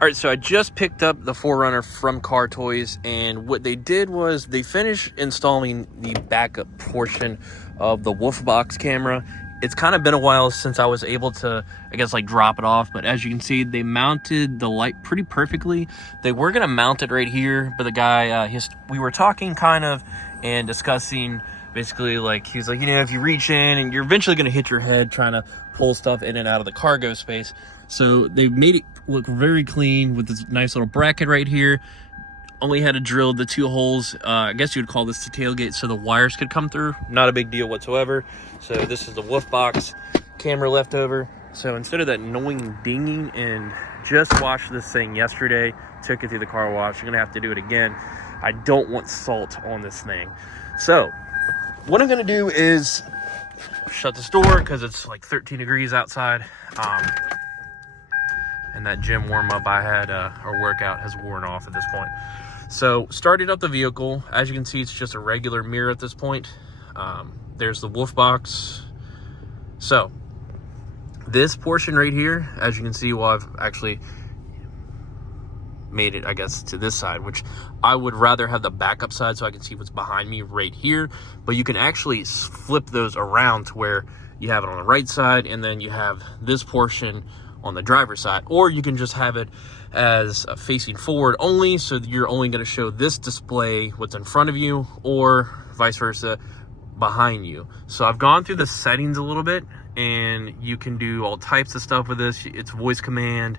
All right, so I just picked up the 4Runner from Car Toys, and what they did was they finished installing the backup portion of the WolfBox camera. It's kind of been a while since I was able to, I guess, like drop it off, but as you can see, they mounted the light pretty perfectly. They were gonna mount it right here, but the guy, we were talking kind of and discussing basically, like, he was like, you know, if you reach in and you're eventually gonna hit your head trying to pull stuff in and out of the cargo space. So they made it look very clean with this nice little bracket right here. Only had to drill the 2 holes. I guess you would call this the tailgate so the wires could come through. Not a big deal whatsoever. So this is the WolfBox camera left over. So instead of that annoying dinging, and just washed this thing yesterday, took it through the car wash, you're gonna have to do it again. I don't want salt on this thing. So what I'm gonna do is shut this door because it's like 13 degrees outside. And that gym warm-up I had, our workout has worn off at this point. So started up the vehicle. As you can see, it's just a regular mirror at this point. There's the WolfBox. So this portion right here, as you can see, well, I've actually made it, I guess, to this side, which I would rather have the backup side so I can see what's behind me right here. But you can actually flip those around to where you have it on the right side, and then you have this portion on the driver's side, or you can just have it as facing forward only, so you're only going to show this display what's in front of you, or vice versa behind you. So I've gone through the settings a little bit, and you can do all types of stuff with this. It's voice command.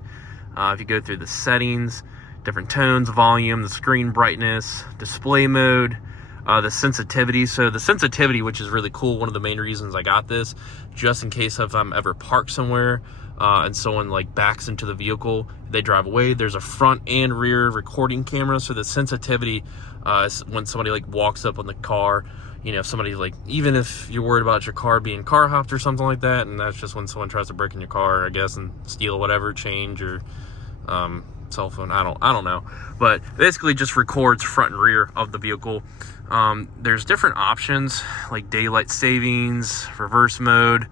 If you go through the settings, different tones, volume, the screen brightness, display mode, the sensitivity. So the sensitivity, which is really cool, one of the main reasons I got this, just in case if I'm ever parked somewhere and someone like backs into the vehicle, they drive away, there's a front and rear recording camera. So the sensitivity is when somebody like walks up on the car, you know, if somebody, like, even if you're worried about your car being car hopped or something like that, and that's just when someone tries to break in your car, I guess, and steal whatever, change or cell phone, I don't know, but basically just records front and rear of the vehicle. There's different options like daylight savings, reverse mode,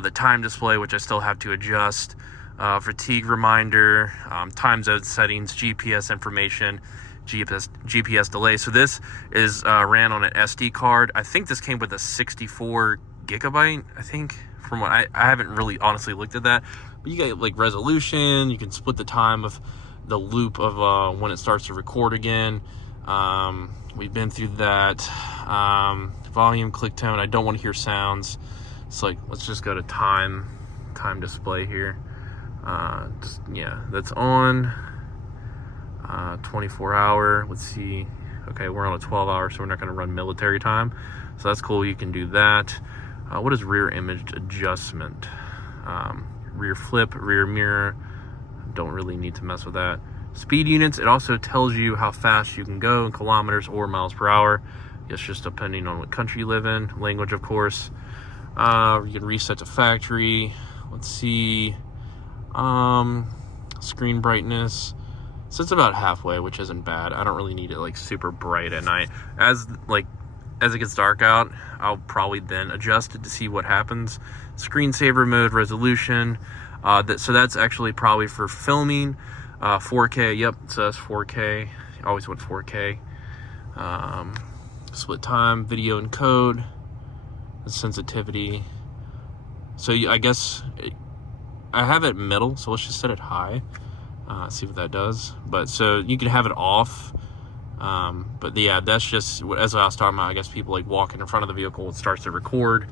the time display, which I still have to adjust, fatigue reminder, time zone settings, GPS information, GPS delay. So this is ran on an SD card. I think this came with a 64 gigabyte, I think, from what I haven't really honestly looked at that, but you get like resolution, you can split the time of the loop of when it starts to record again. We've been through that. Volume, click tone, I don't want to hear sounds. It's like, let's just go to time display here. Yeah, that's on. 24 hour, let's see. Okay, we're on a 12 hour, so we're not going to run military time, so that's cool. You can do that. What is rear image adjustment? Rear flip, rear mirror, don't really need to mess with that. Speed units, it also tells you how fast you can go in kilometers or miles per hour. It's just depending on what country you live in. Language, of course. You can reset to factory. Let's see. Screen brightness, so it's about halfway, which isn't bad. I don't really need it like super bright at night. As it gets dark out, I'll probably then adjust it to see what happens. Screensaver mode, resolution, so that's actually probably for filming. 4K, yep, it says 4K. I always went 4K. Split time, video encode, the sensitivity. So I guess I have it middle, so let's just set it high. See what that does. But so you can have it off. But yeah, that's just, as I was talking about, I guess people like walking in front of the vehicle, it starts to record.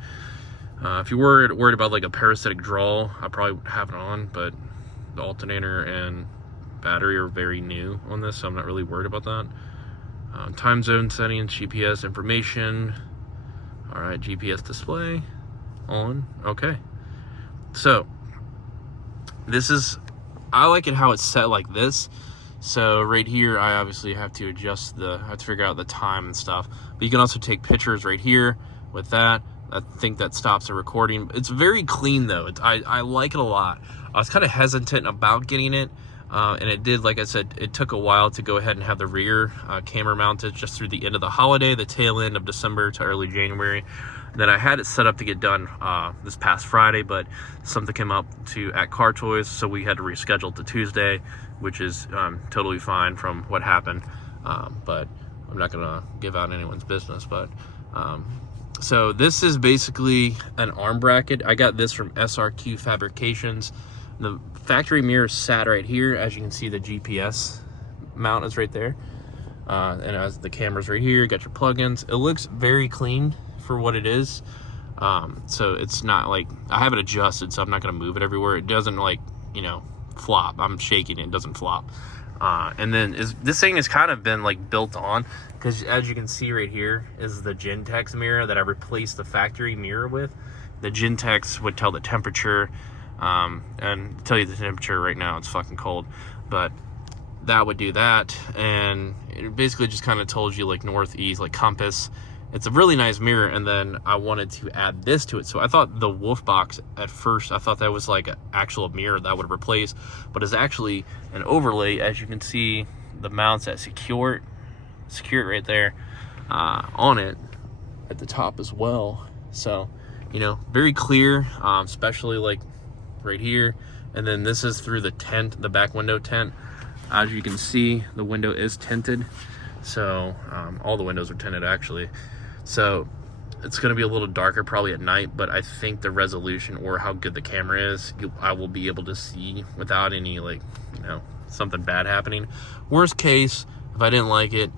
If you're worried about like a parasitic draw, I probably would have it on, but the alternator and battery are very new on this, so I'm not really worried about that. Time zone settings, GPS information. All right, GPS display on. Okay, so this is, I like it how it's set like this. So right here, I obviously have to adjust I have to figure out the time and stuff, but you can also take pictures right here with that. I think that stops the recording. It's very clean though. I like it a lot. I was kind of hesitant about getting it And it did, like I said, it took a while to go ahead and have the rear camera mounted just through the end of the holiday, the tail end of December to early January. Then I had it set up to get done this past Friday, but something came up at Car Toys, so we had to reschedule to Tuesday, which is totally fine from what happened. But I'm not gonna give out anyone's business. But so this is basically an arm bracket. I got this from SRQ Fabrications. The factory mirror sat right here. As you can see, the GPS mount is right there. And as the camera's right here, you got your plugins. It looks very clean for what it is. So it's not like, I have it adjusted, so I'm not gonna move it everywhere. It doesn't, like, you know, flop. I'm shaking it, it doesn't flop. And then this thing has kind of been like built on, because as you can see right here is the Gentex mirror that I replaced the factory mirror with. The Gentex would tell the temperature, and to tell you the temperature right now, it's fucking cold, but that would do that. And it basically just kind of told you like northeast, like compass. It's a really nice mirror. And then I wanted to add this to it. So I thought the WolfBox, at first, I thought that was like an actual mirror that I would replace, but it's actually an overlay. As you can see, the mounts that secure it right there on it at the top as well. So, you know, very clear, especially like right here. And then this is through the tent, the back window tent. As you can see, the window is tinted. So all the windows are tinted actually. So it's going to be a little darker probably at night, but I think the resolution or how good the camera is, I will be able to see without any, like, you know, something bad happening. Worst case, if I didn't like it,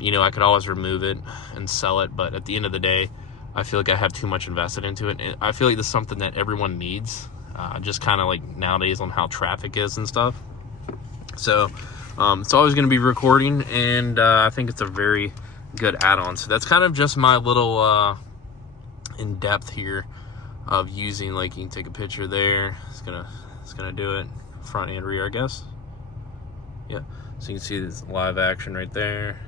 you know, I could always remove it and sell it. But at the end of the day, I feel like I have too much invested into it. And I feel like this is something that everyone needs, just kind of like nowadays on how traffic is and stuff. So it's always going to be recording, and I think it's a very good add-on. So that's kind of just my little in depth here of using, like, you can take a picture there. It's gonna do it front and rear, I guess. Yeah, so you can see this live action right there.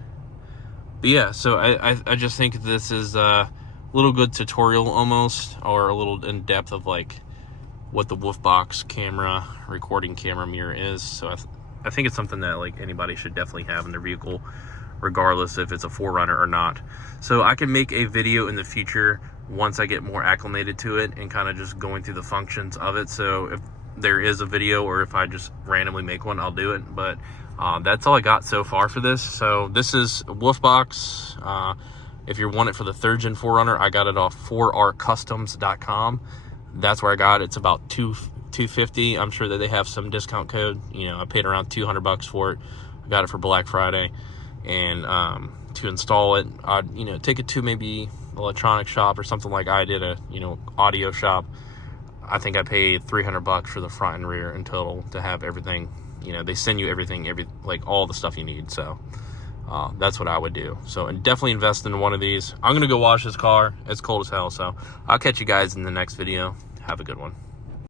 But yeah, so I just think this is a little good tutorial almost, or a little in depth of like what the WolfBox camera, recording camera mirror is. So I think it's something that like anybody should definitely have in their vehicle, regardless if it's a 4Runner or not. So I can make a video in the future once I get more acclimated to it and kind of just going through the functions of it. So if there is a video, or if I just randomly make one, I'll do it. But that's all I got so far for this. So this is WolfBox. If you want it for the 3rd gen 4Runner, I got it off 4rcustoms.com. That's where I got it. It's about $250. I'm sure that they have some discount code. You know, I paid around $200 for it. I got it for Black Friday. And to install it, I'd, you know, take it to maybe electronic shop or something, like I did a, you know, audio shop. I think I paid $300 for the front and rear in total to have everything. You know, they send you everything, like all the stuff you need. So that's what I would do. So, and definitely invest in one of these. I'm gonna go wash this car. It's cold as hell. So I'll catch you guys in the next video. Have a good one.